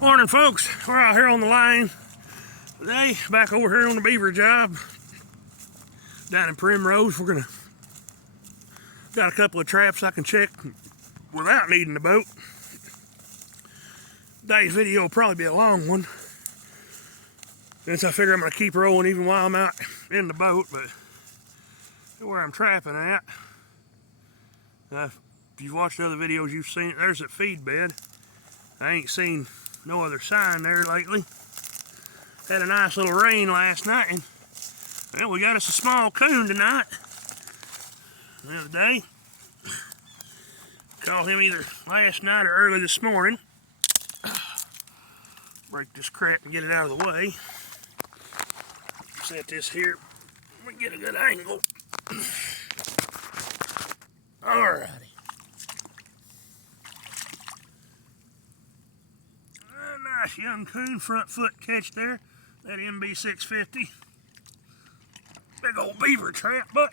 Morning, folks. We're out here on the line today, back over here on the beaver job down in Primrose. We're got a couple of traps I can check without needing the boat. Today's video will probably be a long one, since I figure I'm going to keep rolling even while I'm out in the boat. But where I'm trapping at, if you've watched other videos, you've seen it. There's a feed bed. I ain't seen no other sign there lately. Had a nice little rain last night, and well, we got us a small coon tonight. The other day, caught him either last night or early this morning. Break this crap and get it out of the way. Set this here. We get a good angle. Alrighty. Nice young coon front foot catch there. That MB 650. Big old beaver trap, but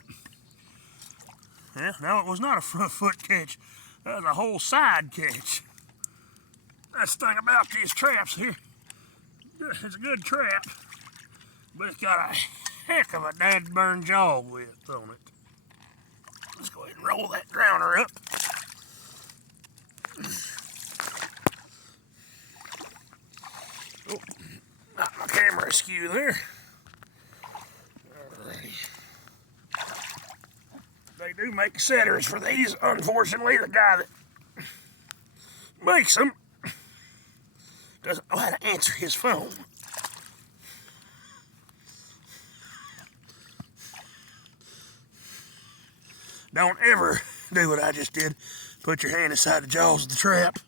yeah, no, it was not a front foot catch. That was a whole side catch. That's the thing about these traps here. It's a good trap, but it's got a heck of a dad burn jaw width on it. Let's go ahead and roll that drowner up. Oh, got my camera askew there. Alrighty. They do make setters for these. Unfortunately, the guy that makes them doesn't know how to answer his phone. Don't ever do what I just did. Put your hand inside the jaws of the trap.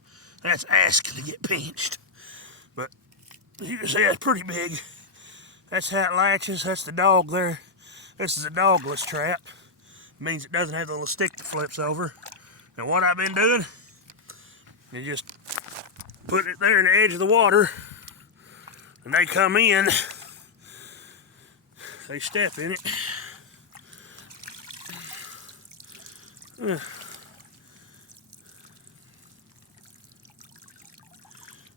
That's asking to get pinched. But as you can see, that's pretty big. That's how it latches. That's the dog there. This is a dogless trap. It means it doesn't have the little stick that flips over. And what I've been doing is just putting it there in the edge of the water. And they come in. They step in it.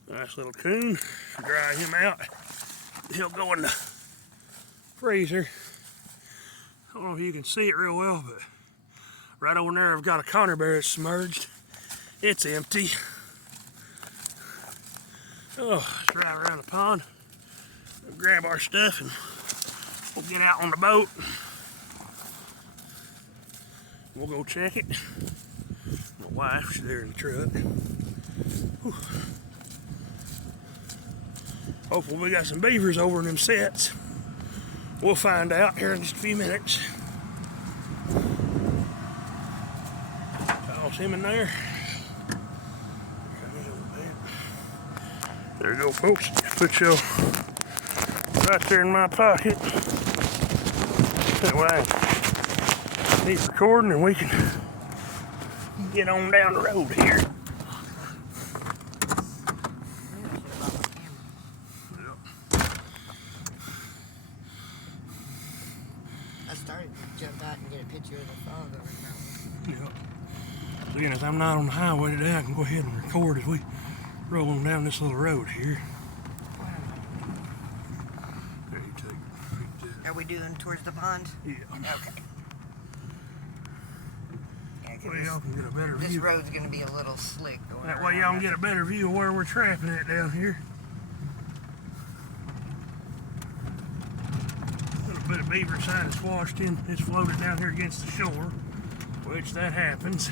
Nice little coon. Dry him out. He'll go in the freezer. I don't know if you can see it real well, but right over there I've got a conger bear submerged. It's empty. Oh, let's drive around the pond and grab our stuff and we'll get out on the boat. We'll go check it. My wife's there in the truck. Whew. Hopefully we got some beavers over in them sets. We'll find out here in just a few minutes. Toss him in there. There you go, folks. Put your right there in my pocket. That way I can keep recording and we can get on down the road here. I started to jump out and get a picture of the fog over the mountain. Yep. Seeing as I'm not on the highway today, I can go ahead and record as we roll on down this little road here. There, you take it. Are we doing towards the pond? Yeah. Okay. Yeah, Way y'all can get a better view. This road's going to be a little slick. That way y'all can get a better view of where we're trapping it down here. A little bit of beaver side is washed in. It's floated down here against the shore, which that happens.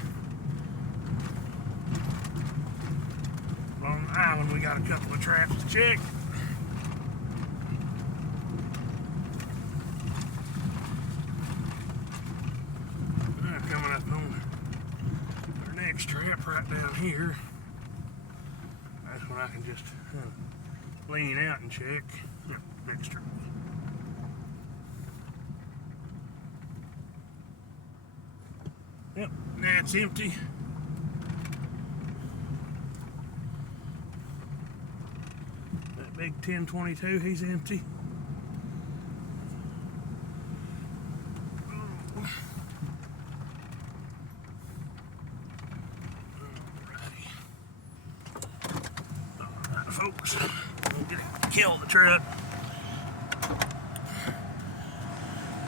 On the island we got a couple of traps to check. Coming up on our next trap right down here. That's when I can just lean out and check. Yep, next trap. Yep, that's empty. That big 1022, he's empty. folks. We'll get it, kill the truck.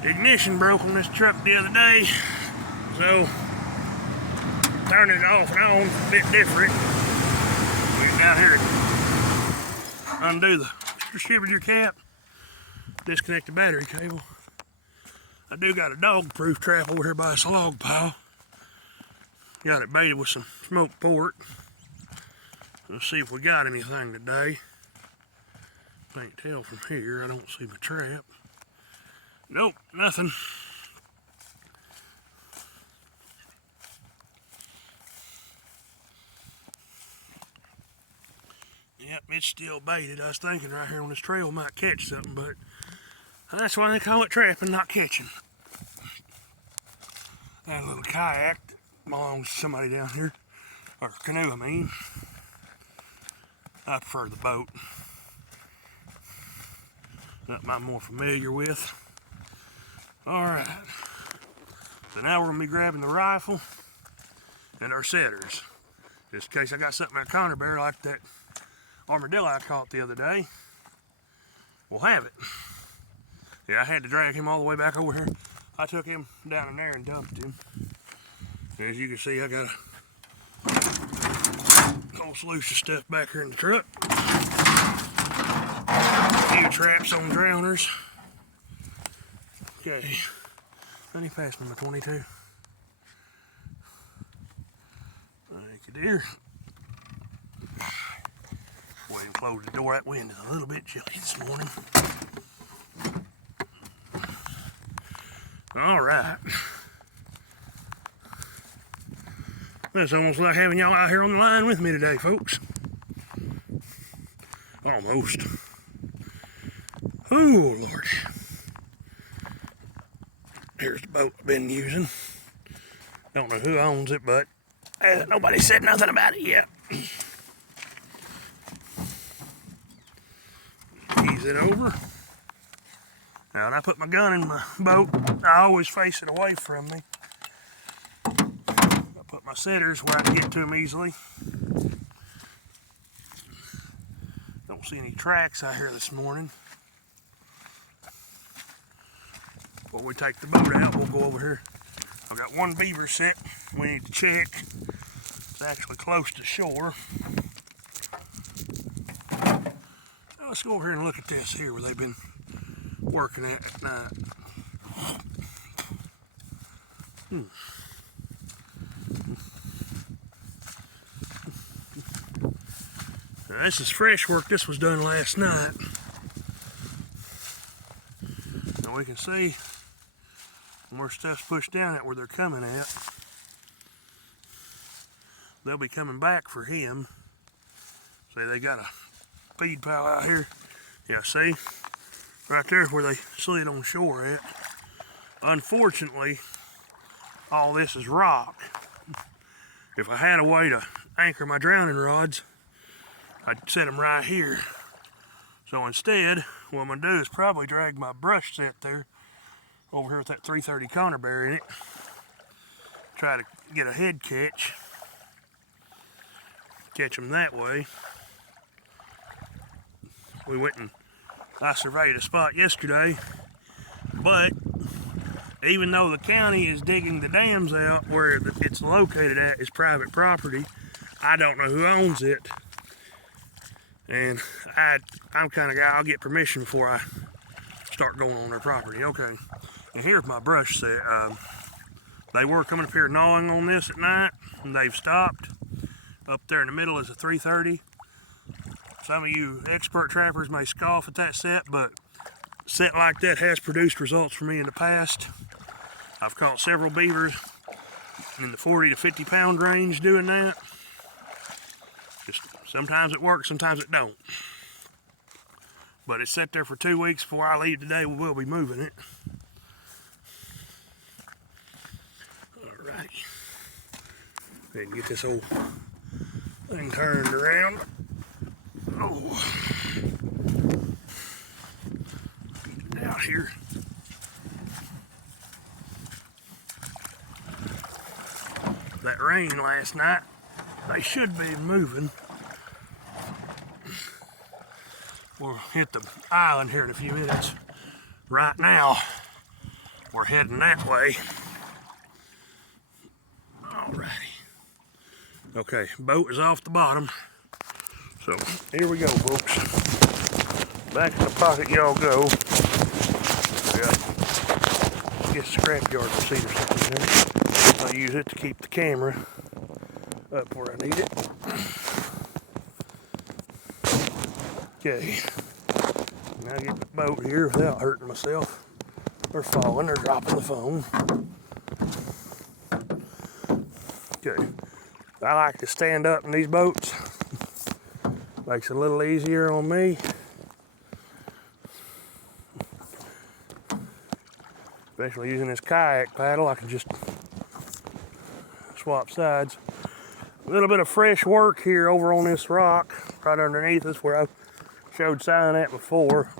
The ignition broke on this truck the other day, so turning it off and on is a bit different. We can down here undo the distributor cap, disconnect the battery cable. I do got a dog-proof trap over here by this log pile. Got it baited with some smoked pork. Let's see if we got anything today. Can't tell from here. I don't see my trap. Nope, nothing. Yep, it's still baited. I was thinking right here on this trail might catch something, but that's why they call it trapping, not catching. That little kayak that belongs to somebody down here, or canoe, I mean. I prefer the boat. Something I'm more familiar with. Alright, so now we're going to be grabbing the rifle and our setters. Just in case I got something out of counterbear like that armadillo I caught the other day. We'll have it. Yeah, I had to drag him all the way back over here. I took him down in there and dumped him. As you can see, I got a whole slew of stuff back here in the truck. A few traps on drowners. Okay, let me pass me my 22. Thank you, dear. Go ahead and close the door. That wind is a little bit chilly this morning. All right. It's almost like having y'all out here on the line with me today, folks. Almost. Oh, Lord. Here's the boat I've been using. Don't know who owns it, but nobody said nothing about it yet. Ease it over. Now, when I put my gun in my boat, I always face it away from me. I put my setters where I can get to them easily. Don't see any tracks out here this morning. Before we take the boat out, we'll go over here. I've got one beaver set we need to check. It's actually close to shore. Now let's go over here and look at this here where they've been working at night. Now this is fresh work. This was done last night. Now we can see where stuff's pushed down at where they're coming at. They'll be coming back for him. See, they got a feed pile out here. Yeah, see? Right there's where they slid on shore at. Unfortunately, all this is rock. If I had a way to anchor my drowning rods, I'd set them right here. So instead, what I'm gonna do is probably drag my brush set there over here with that 330 counterbear in it. Try to get a head catch. Catch them that way. We went and I surveyed a spot yesterday, but even though the county is digging the dams out where it's located at is private property, I don't know who owns it. And I'm kind of guy, I'll get permission before I start going on their property. Okay, and here's my brush set. They were coming up here gnawing on this at night, and they've stopped. Up there in the middle is a 330. Some of you expert trappers may scoff at that set, but a set like that has produced results for me in the past. I've caught several beavers in the 40 to 50 pound range doing that. Just sometimes it works, sometimes it don't. But it's set there for 2 weeks. Before I leave today, we will be moving it. Alrighty. Go ahead and get this old thing turned around. Oh. Get it out here. That rain last night, they should be moving. We'll hit the island here in a few minutes. Right now, we're heading that way. Alrighty. Okay, boat is off the bottom. So here we go, folks. Back in the pocket y'all go. Yeah. Get a scrapyard receipt or something there. I'll use it to keep the camera up where I need it. Okay. Now get the boat here without hurting myself or falling or dropping the phone. Okay. I like to stand up in these boats. Makes it a little easier on me. Especially using this kayak paddle, I can just swap sides. A little bit of fresh work here over on this rock right underneath us where I showed sign at before.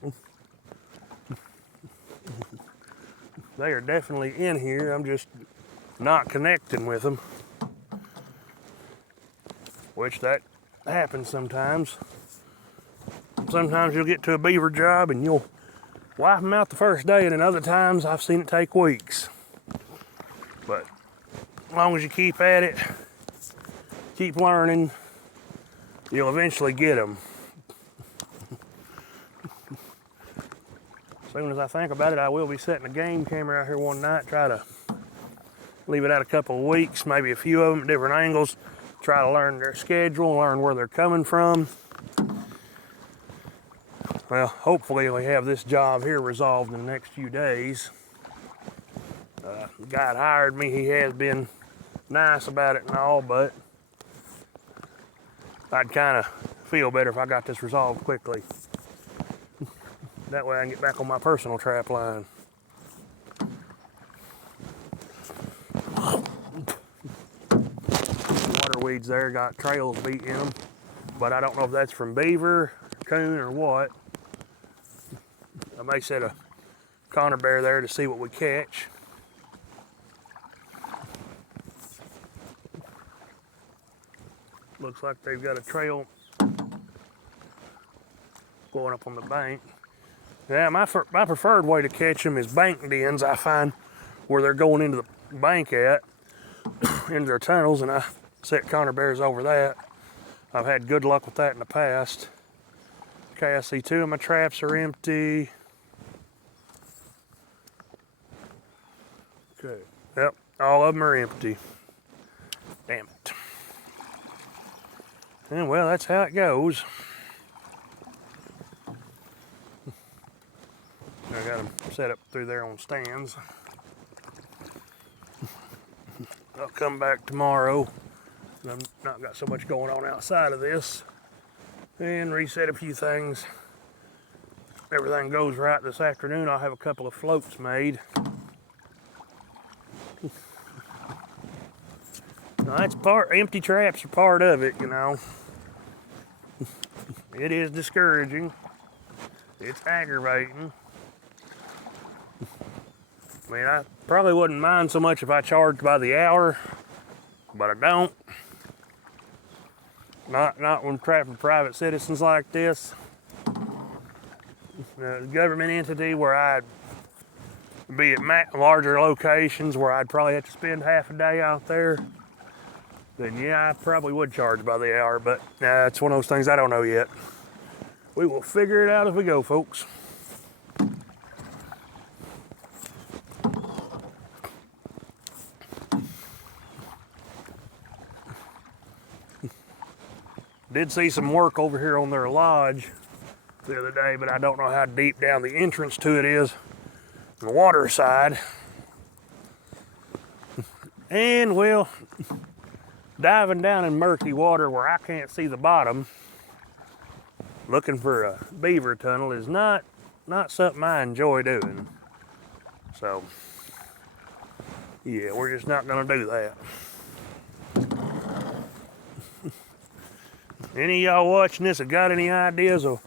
They are definitely in here. I'm just not connecting with them, which that happens sometimes. Sometimes you'll get to a beaver job and you'll wipe them out the first day, and then other times I've seen it take weeks. But as long as you keep at it, keep learning, you'll eventually get them. As soon as I think about it, I will be setting a game camera out here one night, try to leave it out a couple of weeks, maybe a few of them at different angles, try to learn their schedule, learn where they're coming from. Well, hopefully we have this job here resolved in the next few days. The guy that hired me, he has been nice about it and all, but I'd kind of feel better if I got this resolved quickly. That way I can get back on my personal trap line. Water weeds there got trails beat in them, but I don't know if that's from beaver, coon, or what. I may set a conifer bear there to see what we catch. Looks like they've got a trail going up on the bank. Yeah, my preferred way to catch them is bank dens. I find where they're going into the bank at, into their tunnels, and I set conifer bears over that. I've had good luck with that in the past. Okay, I see two of my traps are empty. Okay, yep, all of them are empty. Damn it. And well, that's how it goes. I got them set up through there on stands. I'll come back tomorrow. I've not got so much going on outside of this. And reset a few things. Everything goes right this afternoon, I'll have a couple of floats made. Now that's empty traps are part of it, you know. It is discouraging. It's aggravating. I mean, I probably wouldn't mind so much if I charged by the hour, but I don't. Not when trapping private citizens like this. A government entity where I'd be at larger locations where I'd probably have to spend half a day out there, then yeah, I probably would charge by the hour, but it's one of those things I don't know yet. We will figure it out as we go, folks. Did see some work over here on their lodge the other day, but I don't know how deep down the entrance to it is on the water side. And well, diving down in murky water where I can't see the bottom, looking for a beaver tunnel is not something I enjoy doing. So yeah, we're just not gonna do that. Any of y'all watching this have got any ideas of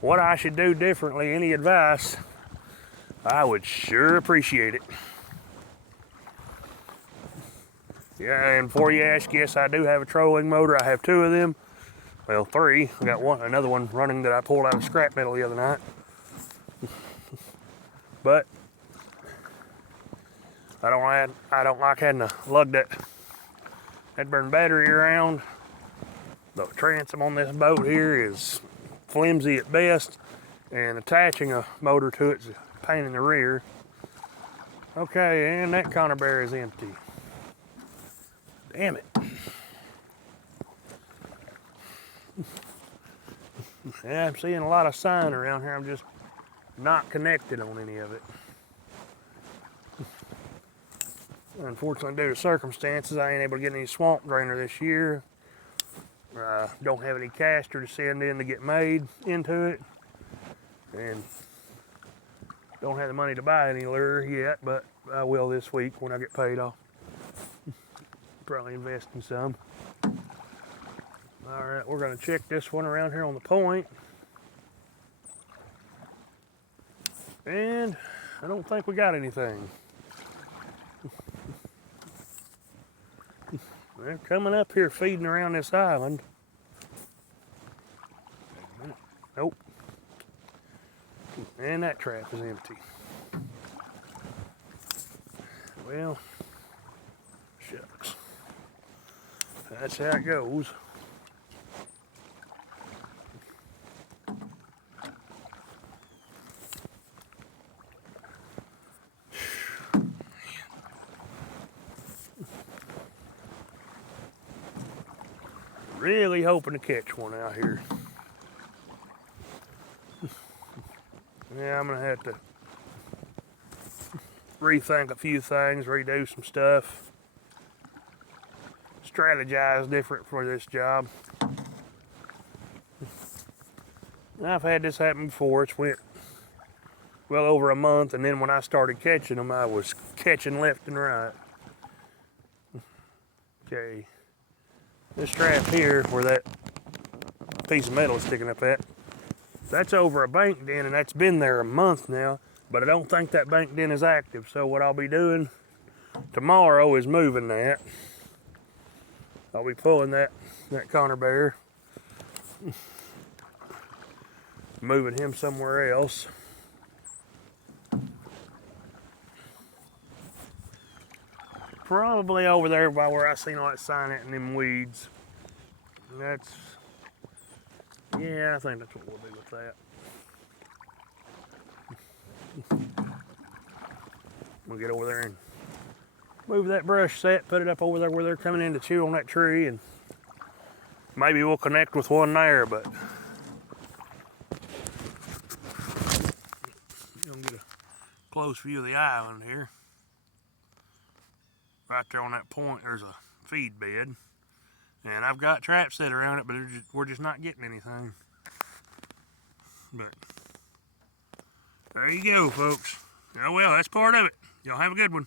what I should do differently, any advice, I would sure appreciate it. Yeah, and before you ask, yes, I do have a trolling motor. I have two of them. Well, 3. I got another one running that I pulled out of scrap metal the other night. But I don't like having to lug that burn battery around. The transom on this boat here is flimsy at best, and attaching a motor to it is a pain in the rear. Okay, and that Connor bear is empty. Damn it. Yeah, I'm seeing a lot of sign around here. I'm just not connected on any of it. Unfortunately, due to circumstances, I ain't able to get any swamp drainer this year. Don't have any caster to send in to get made into it. And don't have the money to buy any lure yet, but I will this week when I get paid off. Probably invest in some. All right, we're gonna check this one around here on the point. And I don't think we got anything. They're coming up here feeding around this island. Nope. And that trap is empty. Well, shucks. That's how it goes. Really hoping to catch one out here. Yeah, I'm gonna have to rethink a few things, redo some stuff, strategize different for this job. I've had this happen before. It's went well over a month, and then when I started catching them, I was catching left and right. Okay. This trap here, where that piece of metal is sticking up at, that's over a bank den, and that's been there a month now, but I don't think that bank den is active. So what I'll be doing tomorrow is moving that. I'll be pulling that Connor bear, moving him somewhere else. Probably over there by where I seen all that sign at in them weeds. That's, yeah, I think that's what we'll do with that. We'll get over there and move that brush set, put it up over there where they're coming in to chew on that tree, and maybe we'll connect with one there, but you'll get a close view of the island here. Right there on that point, there's a feed bed. And I've got traps set around it, but we're just not getting anything. But there you go, folks. Oh well, that's part of it. Y'all have a good one.